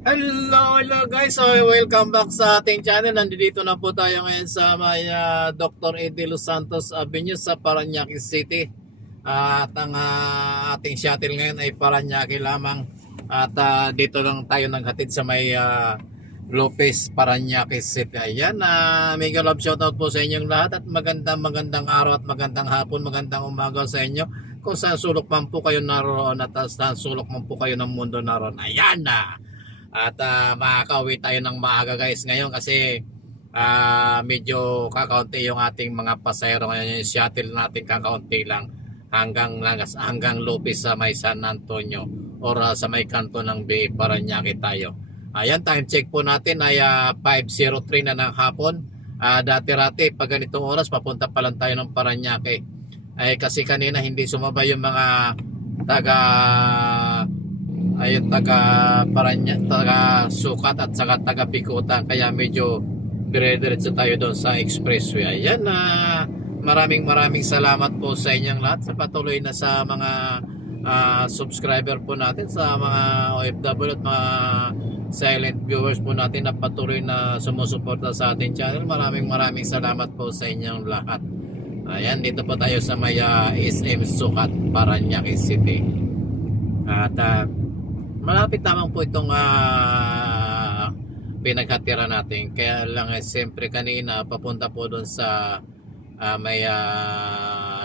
Hello guys, so welcome back sa ating channel. Nandito na po tayo ngayon sa may Dr. Eddie Los Santos Avenue sa Parañaque City. At ang ating shuttle ngayon ay Parañaque lamang. At dito lang tayo naghatid sa may Lopez, Parañaque City. Ayan, mega love shoutout po sa inyong lahat at magandang araw at magandang hapon, magandang umaga sa inyo. Kung saan sulok man po kayo naroon at saan sulok man po kayo ng mundo naroon. Ayan na! At makakauwi tayo ng maaga guys ngayon kasi medyo kakaunti yung ating mga pasahero ngayon. Yung shuttle natin kakaunti lang hanggang Lopez sa may San Antonio or sa may kanto ng Bay Parañaque tayo. Ayan, time check po natin ay 5:03 na ng hapon. Dati-rati pag ganitong oras papunta pa lang tayo ng Parañaque. Ay kasi kanina hindi sumabay yung mga taga ayun taga Paranya, taga Sukat at saka taga Pikutan, kaya medyo dire-diretso tayo doon sa expressway. Ayan, maraming salamat po sa inyong lahat sa patuloy na sa mga subscriber po natin, sa mga OFW at mga silent viewers po natin na patuloy na sumusuporta sa ating channel. Maraming salamat po sa inyong lahat. Ayan, dito po tayo sa may SM Sukat, Parañaque City. At malapit lamang po itong pinaghatira natin. Kaya lang siyempre kanina papunta po doon sa may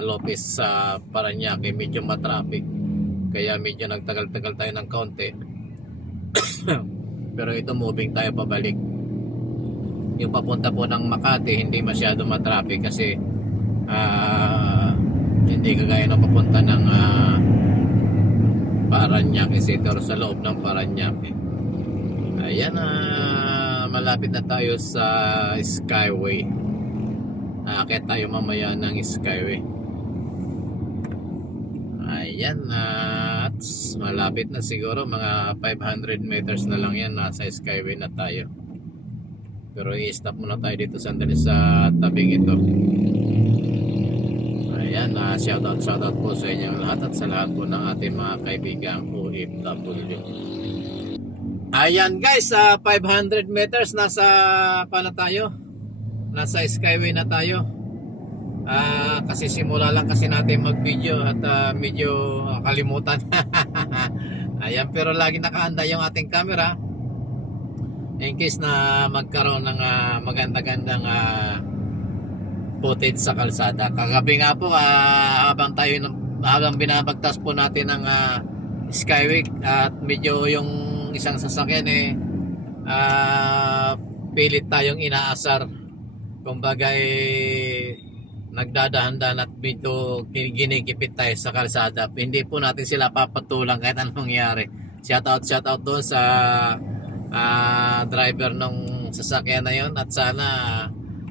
Lopez sa Parañaque, medyo matraffic. Kaya medyo nagtagal-tagal tayo ng kaunti. Pero ito moving tayo pabalik. Yung papunta po ng Makati hindi masyado matraffic kasi hindi kagaya ng papunta ng Parañaque City or sa loob ng Parañaque. Ayan, malapit na tayo sa Skyway. Akit tayo mamaya ng Skyway. Ayan, at malapit na siguro, mga 500 meters na lang yan, nasa Skyway na tayo. Pero i-stop muna tayo dito sandali sa tabing ito. Ayan, shoutout po sa inyong lahat at sa lahat po ng ating mga kaibigang OFW. Ayan guys, 500 meters nasa paano tayo? Nasa Skyway na tayo. Kasi simula lang kasi natin mag-video at medyo kalimutan. Ayan, pero lagi nakahanda yung ating camera in case na magkaroon ng maganda-gandang footage sa kalsada. Kagabi nga po habang binabagtas po natin ng Skyway at medyo yung isang sasakyan pilit tayong inaasar. Kumbaga nagdadahan-dahan at medyo ginikipit tayo sa kalsada. Hindi po natin sila papatulang kahit anong mangyari. Shoutout doon sa driver ng sasakyan na yon at sana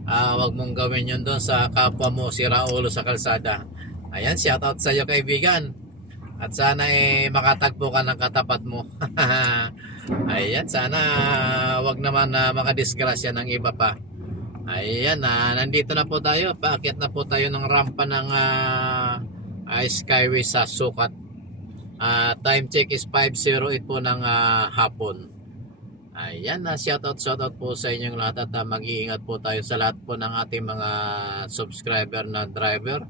wag mong gawin yun doon sa kapwa mo sira ulo sa kalsada. Ayan, shoutout sa iyo kaibigan. At sana makatagpo ka ng katapat mo. Ayan, sana wag naman makadisgrasya ng iba pa. Ayan, nandito na po tayo. Paakyat na po tayo ng rampa ng Skyway sa Sukat. Time check is 5:08 po ng hapon. Ayan, shoutout po sa inyong lahat at mag-iingat po tayo sa lahat po ng ating mga subscriber na driver,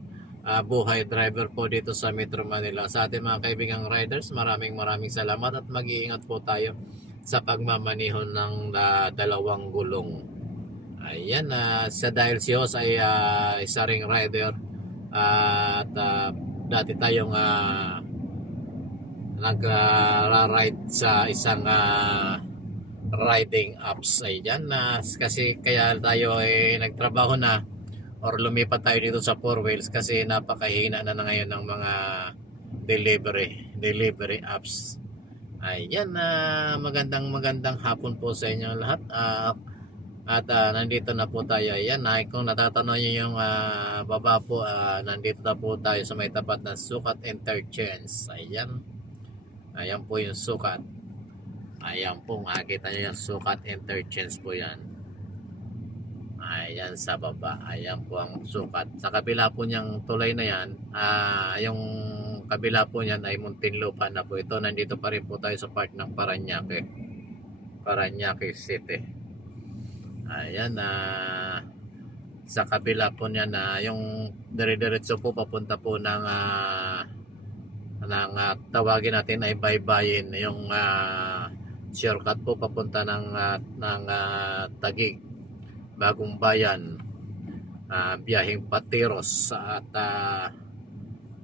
buhay driver po dito sa Metro Manila. Sa ating mga kaibigang riders, maraming salamat at mag-iingat po tayo sa pagmamaneho ng dalawang gulong. Ayan, sa dahil si Jos ay isa ring rider at dati tayong nag-ride sa isang riding apps. Ayan, kasi kaya tayo nagtrabaho na or lumipat tayo dito sa 4 wheels kasi napakahina na ngayon ng mga delivery apps. Ayan, magandang hapon po sa inyo lahat. At nandito na po tayo. Ayan, kung natatanong nyo yung baba po, nandito na po tayo sa may tapat ng Sukat Interchange. Ayan po yung Sukat. Ayan po, makikita nyo yung Sukat Interchange po yan. Ayan sa baba. Ayan po ang Sukat. Sa kabila po niyang tulay na yan, yung kabila po niyan ay Muntinlupa na po ito. Nandito pa rin po tayo sa part ng Parañaque. Parañaque City. Ayan, sa kabila po niya na yung dire-diretso po papunta po ng tawagin natin ay baybayin, yung shortcut po papunta ng Taguig, Bagong Bayan, biyaheng Patiros at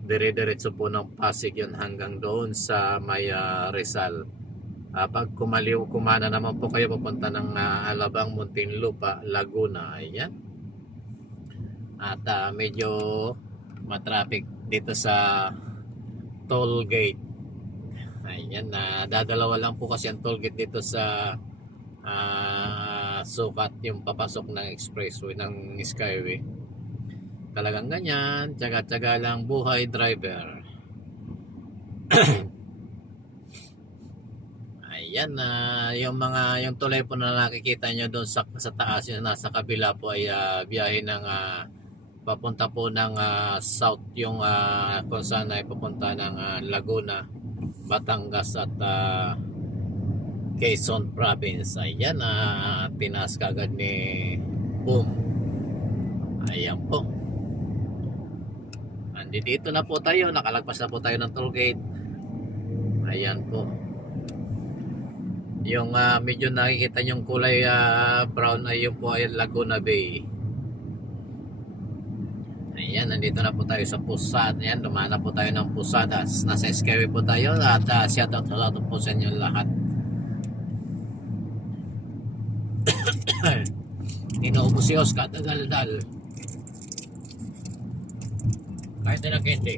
dire-diretso po ng Pasig yun hanggang doon sa may Rizal. Pag kumana naman po kayo papunta ng Alabang, Muntinlupa, Laguna. Ayan. At medyo matraffic dito sa toll gate. Ayan, dadalawa lang po kasi ang toll gate dito sa sukat yung papasok ng expressway, ng skyway. Talagang ganyan, tsaga-tsaga lang buhay, driver. Ayan, yung tulay po na nakikita nyo doon sa taas, yung nasa kabila po ay biyahe ng papunta po ng south, yung kung saan ay papunta ng Laguna, Batangas at Quezon Province. Ayan, tinaas kagad ni Boom. Ayan po. Dito na po tayo, nakalagpas na po tayo ng toll gate. Ayan po. Yung medyo nakikita yung kulay brown ay yung po ay Laguna Bay. Ayan, nandito na po tayo sa Pusad. Ayan, dumaan na po tayo ng Pusadas. Nasa Skyway po tayo at shout out po sa inyo lahat. Inuubos si Oscar, dal-dal. Kahit na hindi.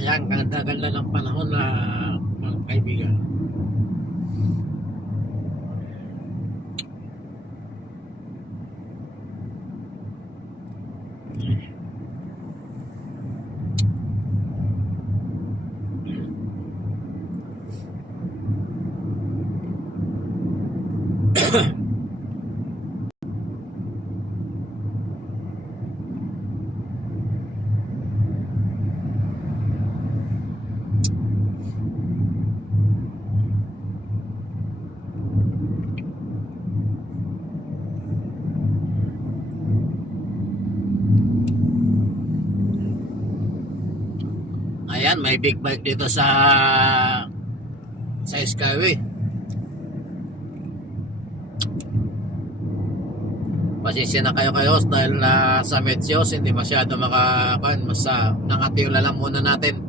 Ayan, ganda-ganda ng panahon na mga kaibigan. Ayan, may big bike dito sa Skyway. Pasensya na kayo dahil sa Metsios hindi masyado nakatiwala lang muna natin.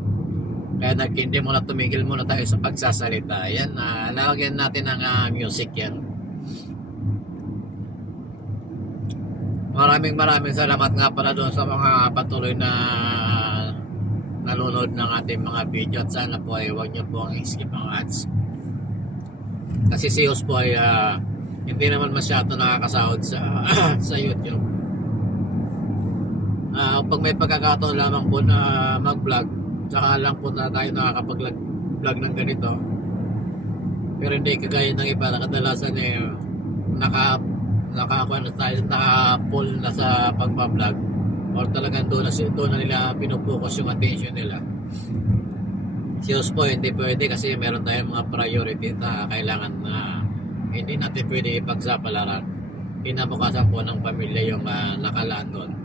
Kaya hindi muna tumigil muna tayo sa pagsasalita. Ayan, lalagyan natin ng music yan. Maraming salamat nga pala doon sa mga patuloy na nanonood ng ating mga video at sana po ay huwag nyo po ang skip ang ads. Kasi si Hus po ay hindi naman masyado nakakasahod sa YouTube. Pag may pagkakataon lamang po na mag-vlog, saka lang po na tayo nakakapag-vlog ng ganito. Pero hindi kagaya ng iba na kadalasan naka-full na sa pagpa-vlog or talagang doon na nila pinupokus yung attention nila. Si Hus po hindi pwede kasi meron tayong mga priority na kailangan hindi natin pwede ipagsapalaran. Kinabukasan po ng pamilya yung nakalaan doon.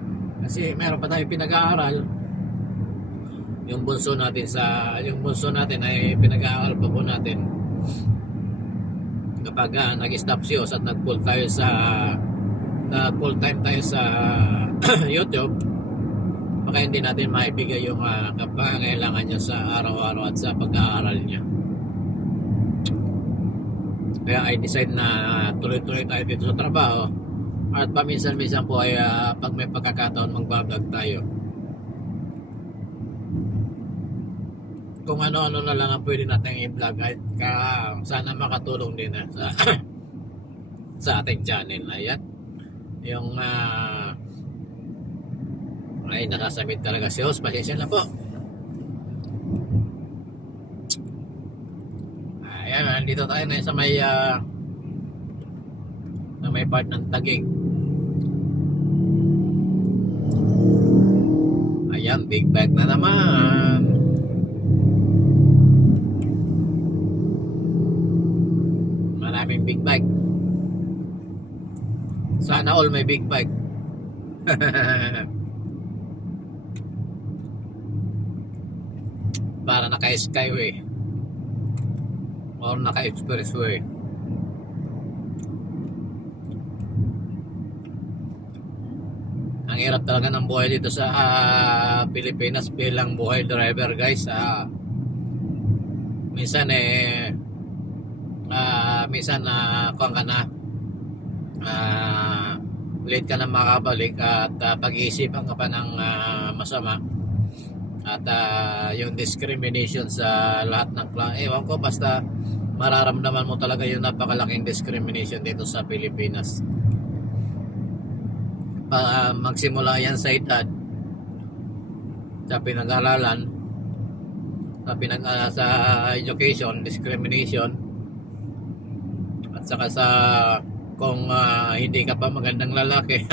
Kasi meron pa tayong pinag-aaral. Yung bunso natin ay pinag-aaral pa po natin. Kapag nag-stop si Hus at nag-full time tayo sa YouTube, baka hindi natin maibigay yung kapangailangan niya sa araw-araw at sa pag-aaral niya. Kaya I decide na tuloy-tuloy tayo dito sa trabaho at paminsan-minsan po ay pag may pagkakataon mag-vlog tayo. Kung ano-ano na lang ang pwede natin i-vlog at sana makatulong din sa ating channel. Ayan. Yung ay nakasamit talaga si Hus. Pasensya na po. Ayan, Nandito tayo ngayon sa may part ng Taguig. Ayan, big bag na naman. Maraming big bag. Sana all may big bag. Para naka-skyway or naka-expressway. Ang hirap talaga ng buhay dito sa Pilipinas bilang buhay driver, guys. Minsan kung ka na late ka na makabalik at pag-iisipan ka pa ng masama at yung discrimination sa lahat ng ewan ko, basta mararamdaman mo talaga yung napakalaking discrimination dito sa Pilipinas. Magsimula yan sa edad, sa pinag-aralan, sa education, discrimination, at saka sa kung hindi ka pa magandang lalaki.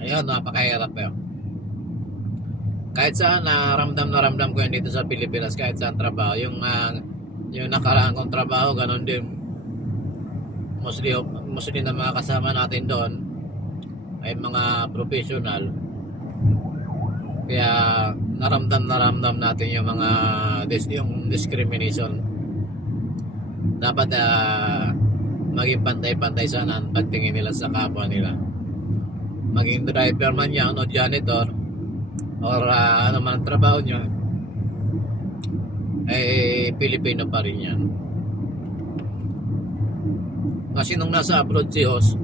Ayun, napakahirap yun. Kahit saan ramdam ko yun dito sa Pilipinas, kahit saan trabaho, yung nakaraan kong trabaho, ganun din. Mostly na mga kasama natin doon ay mga professional, kaya naramdam natin yung mga yung discrimination. Dapat maging pantay-pantay sana ang pagtingin nila sa kapwa nila, maging driver man yan o janitor or ano man ang trabaho nyo, ay Pilipino pa rin yan. Kasi nung nasa abroad si Hoss,